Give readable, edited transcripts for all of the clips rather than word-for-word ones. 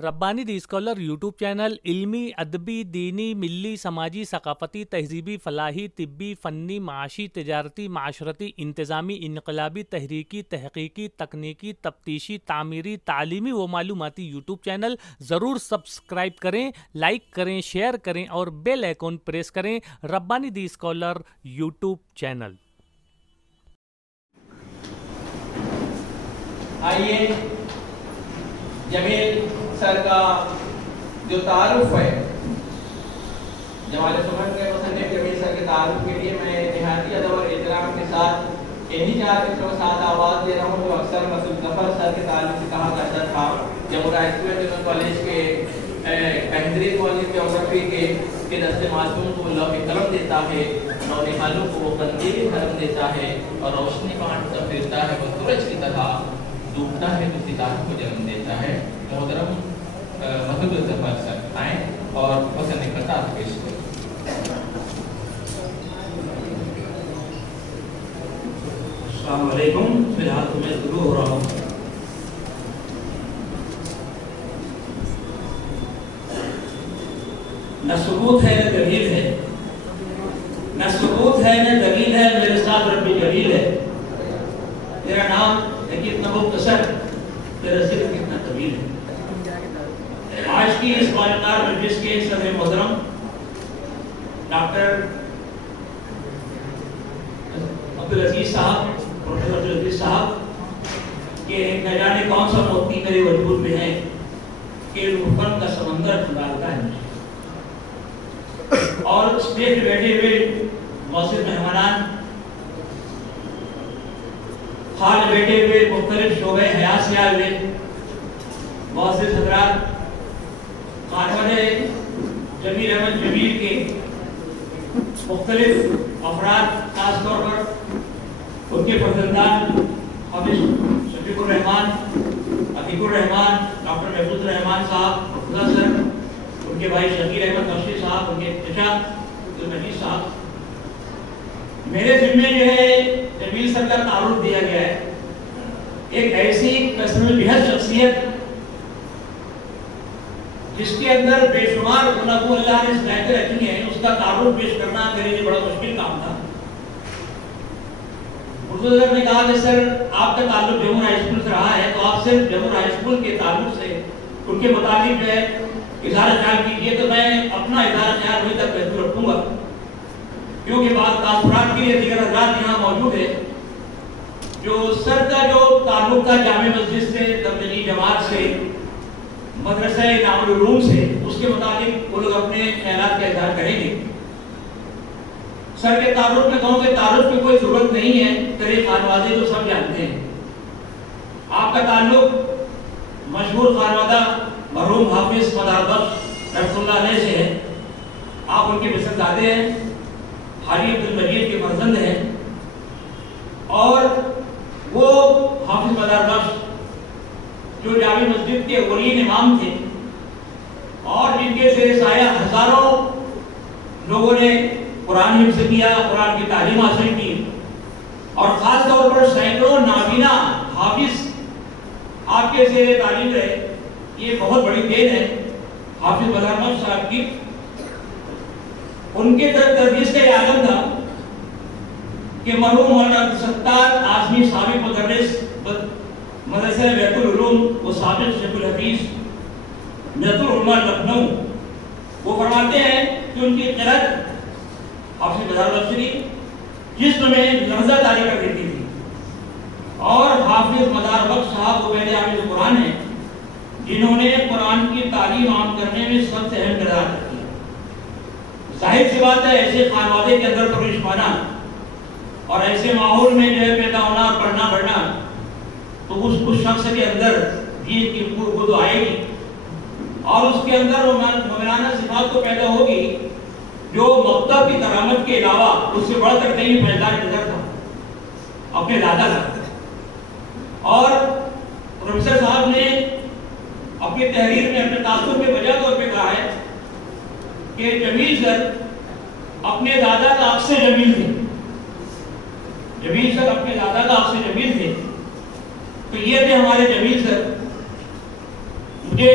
ربانی دی scholar YouTube channel علمی، ادبی، دینی، ملی، سماجی، ثقافتی، تہذیبی، فلاحی، طبی، فنی، معاشی، تجارتی، معاشرتی، انتظامی، انقلابی، تحریکی، تحقیقی، تکنیکی، تفتیشی، تعمیری، تعلیمی و معلوماتی یوٹیوب چینل ضرور سبسکرائب کریں، لائک کریں، شیئر کریں اور بیل آئیکن پریس کریں۔ ربانی دی اسکالر یوٹیوب چینل۔ آئیے جمیل سر کا جو تعارف ہے جمال سمن کے مصنف جمیل سر کے تعارف کے لیے میں نہایت ادب اور احترام کے ساتھ انہی چار مصروں کے ساتھ آواز دے رہا ہوں جو اکثر مسعود ظفر سر کے تعلق سے کہا جاتا تھا جب وہ اسٹوڈنٹ کالج کے بہترین کالج جیوگرافی کے دست معصوم کو لوح قلم دیتا ہے، نونہالوں کو وہ قندیل حرم دیتا ہے اور روشنی بانٹتا پھرتا ہے وہ سورج کی طرح ڈوبتا ہے تو ستاروں کو جنم دیتا ہے۔ محترم مسعود ظفر سر آئیں اور پسند خطاب پیش کریں۔ السلام علیکم، فی الحال تو میں شروع ہو رہا ہوں۔ نہ ثبوت ہے نہ دلیل ہے، نہ ثبوت ہے نہ دلیل ہے، میرے ساتھ رب جلیل ہے۔ تیرا نام ہے کتنا مختصر، تیرا ذکر کتنا طویل ہے۔ آج کی اس بالکار مجلس کے صدر محترم ڈاکٹر عبدالعزیز صاحب، پروفیسر عبدالعزیز صاحب کہ نہ جانے کون سا موتی میرے وجود میں ہے کہ روحن کا سمندر کھلالتا ہے مجھے، اور اسٹیج بیٹھے ہوئے موثر مہمانان، حال بیٹھے ہوئے مختلف شعبے حیات سے آئے ہوئے معزز حضرات، خانوادہ جمیل احمد جمیل کے مختلف افراد، خاص طور پر ان کے فرزندان حافظ شفیق الرحمان، عتیق الرحمان، ڈاکٹر محفوظ الرحمان صاحب، حفظہ سر، ان کے بھائی شکیل احمد نقشی صاحب، ان کے چچا عبدالمجید صاحب۔ میرے ذمے جو ہے جمیل سر کا تعارف دیا گیا ہے، ایک ایسی قسم بہت شخصیت جس کے اندر بے شمار گناہ اللہ نے صلاحیتیں رکھی ہیں، اس کا تعارف پیش کرنا میرے لیے بڑا مشکل کام تھا۔ حضور صاحب نے کہا کہ سر آپ کا تعلق جمہور ہائی اسکول سے رہا ہے تو آپ صرف جمہور ہائی اسکول کے تعلق سے ان کے متعلق جو ہے اظہار خیال کیجیے، تو میں اپنا اظہار خیال وہیں تک محدود رکھوں گا، کیونکہ بعض تاثرات کے لیے دیگر حضرات یہاں موجود ہے۔ جو سر کا جو تعلق تھا جامع مسجد سے، تبلیغی جماعت سے، مدرسہ دارالعلوم سے، اس کے مطابق وہ لوگ اپنے خیالات کا اظہار کریں گے۔ سر کے تعارف میں کہوں کہ تعارف کی کوئی ضرورت نہیں ہے، تیرے خانوادے تو سب جانتے ہیں۔ آپ کا تعلق مشہور خانوادہ مرحوم حافظ مدار بخش رحمۃ اللہ علیہ سے ہے، آپ ان کے پسندادے ہیں، حاجی عبدالمجید کے فرزند ہیں، اور وہ حافظ مدار بخش جو جامع مسجد کے ولین امام تھے اور جن کے زیر سایہ ہزاروں لوگوں نے قرآن حفظ کیا، قرآن کی تعلیم حاصل کی، اور خاص طور پر سینکڑوں نابینا حافظ آپ کے زیر تعلیم رہے، یہ بہت بڑی دین ہے حافظ مدار بخش صاحب کی۔ ان کے تدریس کا یہ عالم تھا کہ مرحوم مولانا عبدالستار اعظمی سابق مدرس مدرسہ بیت العلوم و سابق شیخ الحدیث بیت العلماء لکھنؤ، وہ فرماتے ہیں کہ ان کی قرأت حافظ مدار بخش شریف جسم میں لرزہ طاری کر دیتی تھی، اور حافظ مدار بخش صاحب وہ پہلے حافظ قرآن ہیں جنہوں نے قرآن کی تعلیم عام کرنے میں سب سے اہم کردار ادا کیا۔ ظاہر سی بات ہے ایسے خانوادے کے اندر پرورش پانا اور ایسے ماحول میں جو ہے پیدا ہونا، پڑھنا بڑھنا، تو اس شخص کے اندر دین کی قوت تو آئے گی، اور اس کے اندر وہ مومنانہ صفات تو پیدا ہوگی جو مکتب کی کرامت کے علاوہ اس سے بڑھ کر کہیں فیضان نظر تھا اپنے دادا کا۔ اور پروفیسر صاحب نے اپنی تحریر میں اپنے تاثر پہ وجہ طور پہ کہا ہے کہ جمیل سر اپنے دادا کا عکس جمیل تھے، جمیل سر اپنے دادا کا عکس جمیل تھے، تو یہ تھے ہمارے جمیل سر۔ مجھے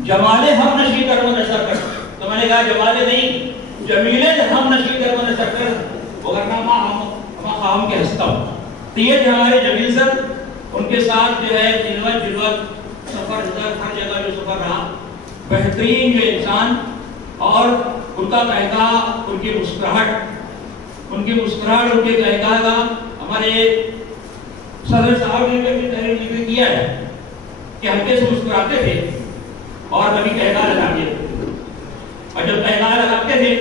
جمال ہم نشی کر و نشر کر. تو میں نے کہا جمال نہیں، جمیل ہم نشی کر و نشر کر، وغیرہ ہم خام کے ہستا ہوں. تو یہ جو ہمارے جمیل سر، ان کے ساتھ جو ہے جلوت سفر ہر جگہ جو سفر رہا، بہترین جو انسان، اور ان کا کہنا، ان کی مسکراہٹ، ان کے کہنا کا ہمارے صدر صاحب نے بھی تحریر ذکر کیا ہے کہ ہلکے سے مسکراتے تھے اور کبھی کہنا لگاتے تھے، اور جب کہنا لگاتے تھے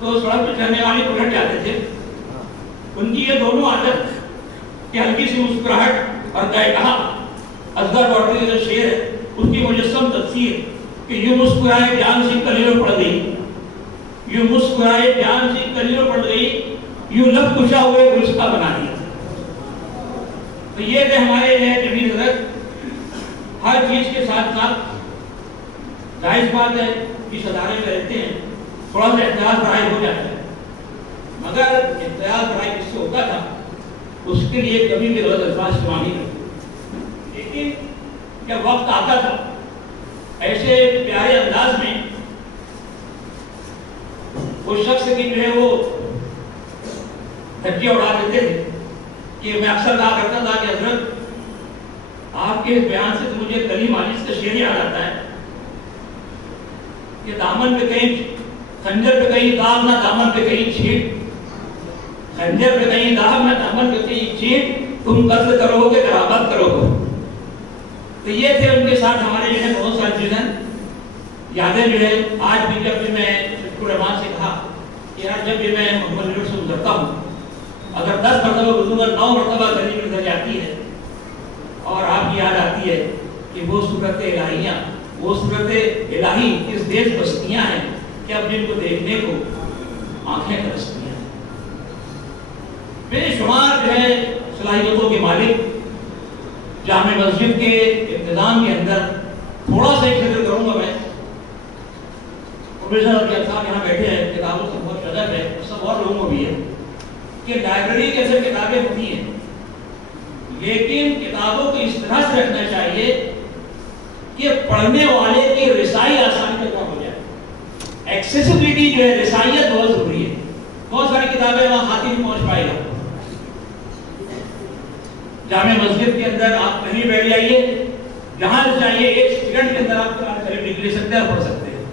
تو سڑک پہ چلنے والے پلٹ جاتے تھے. ان کی یہ دونوں عادت کہ ہلکی سی مسکراہٹ اور کہنا، اصغر بارڈری کا شعر ہے، اس کی مجسم تفسیر کہ یوں مسکرائے جان سی کلیوں پڑ گئی، یوں مسکرائے جان سی کلیوں پڑ گئی، یوں لب کشا ہوئے گلشتہ بنا دیا. تو یہ تھے ہمارے جمیل حضرت. ہر چیز کے ساتھ ساتھ ظاہر بات ہے کہ ادارے میں رہتے ہیں، تھوڑا سا احتیاط برائے ہو جاتا ہے، مگر احتیاط برائے کس سے ہوتا تھا اس کے لیے کبھی بھی غلط الفاظ استعمال نہیں کرتے. لیکن جب وقت آتا تھا ایسے پیارے انداز میں اس شخص کی جو ہے وہ دھجیاں اڑا دیتے تھے کہ میں اکثر کہا کرتا تھا کہ حضرت آپ کے بیان سے تو مجھے کلیم مالک کا شعر یاد آتا ہے کہ دامن پہ کہیں خنجر پہ کہیں داغ نہ دامن پہ کہیں چھیٹ، خنجر پہ کہیں داغ نہ دامن پہ کہیں چھیٹ، تم قتل کرو گے قرابت کرو گے. تو یہ تھے ان کے ساتھ ہمارے جو ہے بہت ساری چیزیں یادیں جو ہے. آج بھی جب بھی میں شکر رحمان سے کہا کہ یار جب بھی میں محمد نور سے گزرتا ہوں، اگر 10 مرتبہ گزروں 9 مرتبہ گلی میں گزر جاتی ہے اور آپ کی یاد آتی ہے کہ وہ صورت الہیاں، وہ صورت الہی کس دیش بستیاں ہیں کہ اب جن کو دیکھنے کو آنکھیں ترستی ہیں. بے شمار جو ہے صلاحیتوں کے مالک جامع مسجد کے انتظام کے اندر. تھوڑا سا ایک ذکر کروں گا میں. پروفیسر ابھی صاحب یہاں بیٹھے ہیں، کتابوں سے بہت شغف ہے، سب اور لوگوں کو بھی ہے کہ لائبریری کے اندر کتابیں ہوتی ہیں، لیکن کتابوں کو اس طرح سے رکھنا چاہیے کہ پڑھنے والے کی رسائی آسانی سے ہو جائے. ایکسیسیبلٹی جو ہے، رسائیت بہت ضروری ہے. بہت ساری کتابیں وہاں ہاتھی نہیں پہنچ پائے گا. جامع مسجد کے اندر آپ کہیں بیٹھ جائیے، جہاں چاہیے 1 سیکنڈ کے اندر آپ قرآن کریم نکل سکتے ہیں اور پڑھ سکتے ہیں.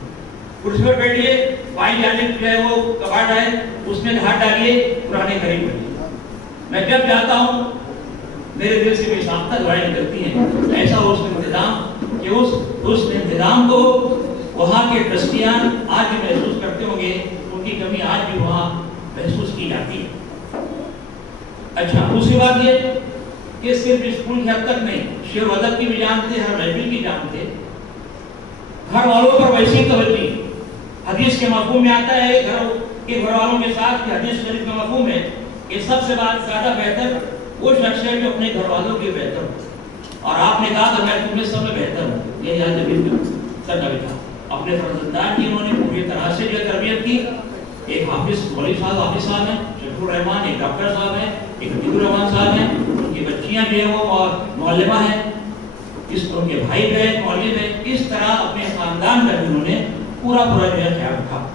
کرسی پر بیٹھیے، بائیں جانب جو ہے وہ کباڑ ہے، اس میں ہاتھ ڈالیے، قرآن کریم پڑھیے. میں جب جاتا ہوں میرے دل سے بھی ساختہ دعائیں نکلتی ہیں. ایسا اس انتظام کہ اس انتظام کو وہاں کے ٹرسٹیان آج بھی محسوس کرتے ہوں گے، ان کی کمی آج بھی وہاں محسوس کی جاتی ہے. اچھا، دوسری بات یہ کہ صرف اسکول کی حد تک نہیں، شعر و ادب کی بھی جانتے، ہر محفل کی جانتے. گھر والوں پر ویسی توجہ حدیث کے مفہوم میں آتا ہے، گھر کے گھر والوں کے ساتھ کہ حدیث شریف کا مفہوم ہے کہ سب سے زیادہ بہتر وہ شخص ہے جو اپنے گھر والوں کے بہتر ہو. اور آپ نے کہا کہ میں تمہیں سب میں بہتر ہوں. یہ یاد جبیر سر نے کہا اپنے فرزندان کی انہوں نے پوری طرح سے جو تربیت کی. ایک حافظ مولوی صاحب ہیں، شفیع الرحمان ایک ڈاکٹر صاحب ہیں، ایک حبیب الرحمان صاحب ہیں. ان کی بچیاں جو ہیں وہ معلمہ ہیں، ان کے بھائی جو ہے مولوی ہیں. اس طرح اپنے خاندان کا بھی انہوں نے پورا جو ہے خیال رکھا.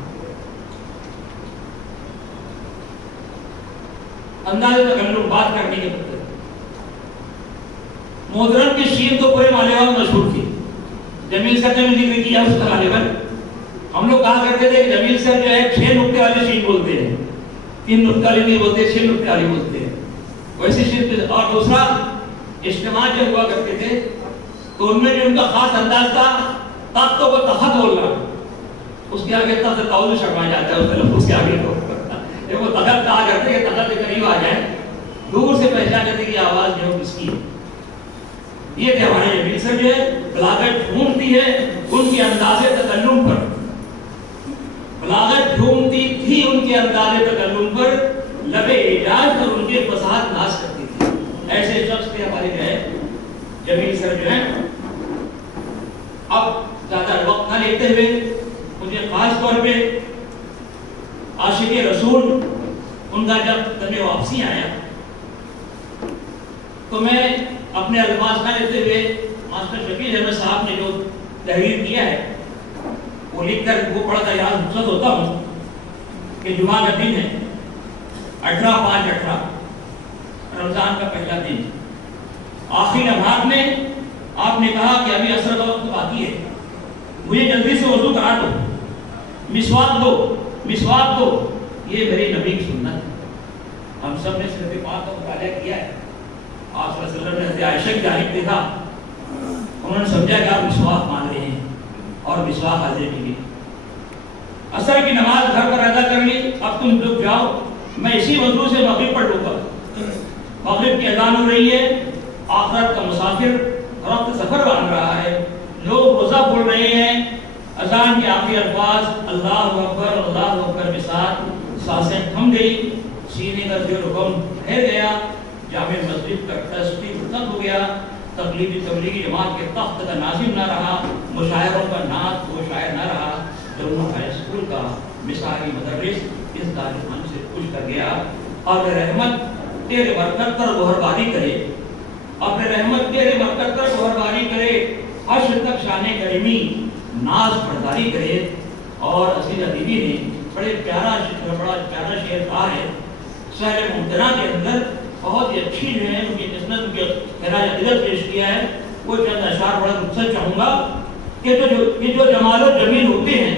انداز تکلم بات کرنے کے بدلے محترم کی شین تو پورے مالیگاؤں میں مشہور تھی. جمیل سر نے بھی ذکر کیا اس کا غالباً. ہم لوگ کہا کرتے تھے کہ جمیل سر جو ہے 6 نقطے والی شین بولتے ہیں، 3 نقطے والی نہیں بولتے، 6 نقطے والی بولتے ہیں. ویسی شین پہ. اور دوسرا اجتماع جب ہوا کرتے تھے تو ان میں جو ان کا خاص انداز تھا تختوں کو تخت بولنا. اس کے آگے تخت تعوذ شرما جاتا ہے اس تلفظ کے آگے تو جب وہ تخت کہا کرتے کہ تخت کے قریب آ جائے دور سے پہچان جاتے کہ آواز جو کس کی. یہ تھے ہمارے جمیل سر جو ہے بلاغت ڈھونڈتی ہے ان کے انداز تکلم پر. بلاغت ڈھونڈتی تھی ان کے انداز تکلم پر، لب اعجاز پر ان کے فصاحت ناز کرتی تھی. ایسے شخص تھے ہمارے جو ہے جمیل سر جو ہے. اب زیادہ وقت نہ لیتے ہوئے مجھے خاص طور پہ عاشق رسول ان کا جب دم واپسی آیا تو میں اپنے الفاظ نہ لیتے ہوئے ماسٹر شفیع احمد صاحب نے جو تحریر کیا ہے وہ لکھ کر وہ پڑھ کر یاد رخصت ہوتا ہوں کہ جمعہ کا دن ہے 18/5/18 رمضان کا پہلا دن. آخری لمحات میں آپ نے کہا کہ ابھی عصر کا وقت باقی ہے, مجھے جلدی سے وضو کرا دو, مسواک دو. یہ میری نبی کی سنت ہے. ہم سب نے سورۃ پاک کا مطالعہ کیا ہے. آپ صلی اللہ علیہ وسلم نے حضرت عائشہ کی جانب دیکھا, انہوں نے سمجھا کہ آپ مسواک مان رہے ہیں اور مسواک حاضر کی گئی. عصر کی نماز گھر پر ادا کر لی, اب تم لوگ جاؤ, میں اسی وضو سے مغرب پڑھ لوں گا. مغرب کی اذان ہو رہی ہے, آخرت کا مسافر وقت سفر بن رہا ہے, لوگ روزہ پڑھ رہے ہیں. اذان کے آخری الفاظ اللہ اکبر کے ساتھ سانسیں تھم گئی, سینے کا جو رقم ٹھہر گیا, جامع مسجد کا تصویر ختم ہو گیا, تبلیغی جماعت کے تخت کا ناظم نہ رہا, مشاعروں کا نعت وہ شاعر نہ رہا. جموں ہائی اسکول کا مثالی مدرس اس دارالفنون سے پوچھ کر گیا, اور رحمت تیرے برکت پر گہرباری کرے, اپنے رحمت تیرے برکت پر گہرباری کرے, عرش تک شان کریمی ناز برداری کرے. اور عزیز ادیبی نے بڑا پیارا شعر کہا ہے شعر ممتنع کے اندر, بہت ہی اچھی جو ہے ان کی قسمت ان کی خراج عقیدت پیش کیا ہے. وہ چند اشعار بڑا رخصت چاہوں گا کہ جو جمال و جمیل ہوتے ہیں,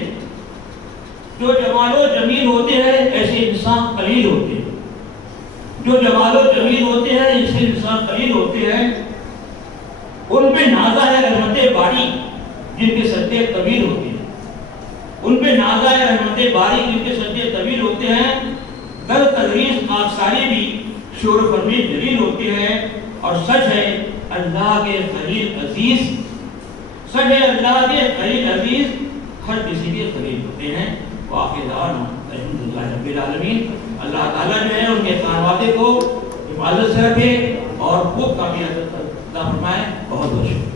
جو جمال و جمیل ہوتے ہیں ایسے انسان قلیل ہوتے ہیں. جو جمال و جمیل ہوتے ہیں ایسے انسان قلیل ہوتے ہیں. ان پہ نازا ہے رحمت باری جن کے سجدے طویل ہوتے ہیں. ان پہ نازا ہے رحمت باری جن کے سجدے طویل ہوتے ہیں. در تدریس آبساری بھی شور و فرمی جلیل ہوتے ہیں. اور سچ ہے اللہ کے خلیل عزیز, سچ ہے اللہ کے خلیل عزیز ہر کسی کے خلیل ہوتے ہیں. واقع دعوانا الحمدللہ رب العالمین. اللہ تعالیٰ جو ہے ان کے خانوادے کو حفاظت سے رکھے اور خوب کامیابی عطا فرمائے. بہت بہت شکریہ.